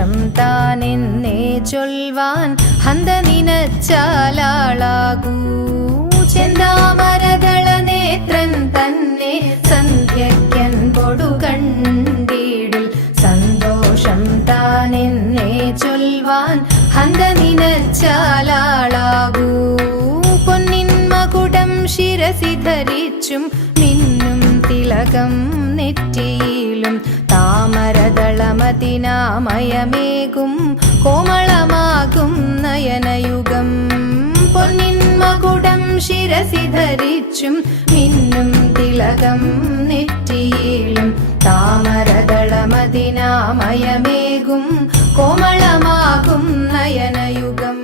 സന്തോഷം താനെന്നേ ചൊൽവാൻ ഹന്ത നിനച്ചാലാളാകൂ ചെന്താമരദള നേത്രൻ തന്നെ സന്ധ്യയ്ക്കൻ കൊടുകണ്ടീടിൽ സന്തോഷം താനെന്നേ ചൊൽവാൻ ഹന്ത നിനച്ചാലാളാകൂ പൊന്നിൻ മകുടം ശിരസി ധരിച്ചും മിന്നും തിലകം നെറ്റിയിലും താമരദളമതിനാമയമേകും കോമളമാകും നയനയുഗം പൊന്നിൻ മകുടം ശിരസി ധരിച്ചും മിന്നും തിലകം നെറ്റിയിലും താമരദളമതിനാമയമേകും കോമളമാകും നയനയുഗം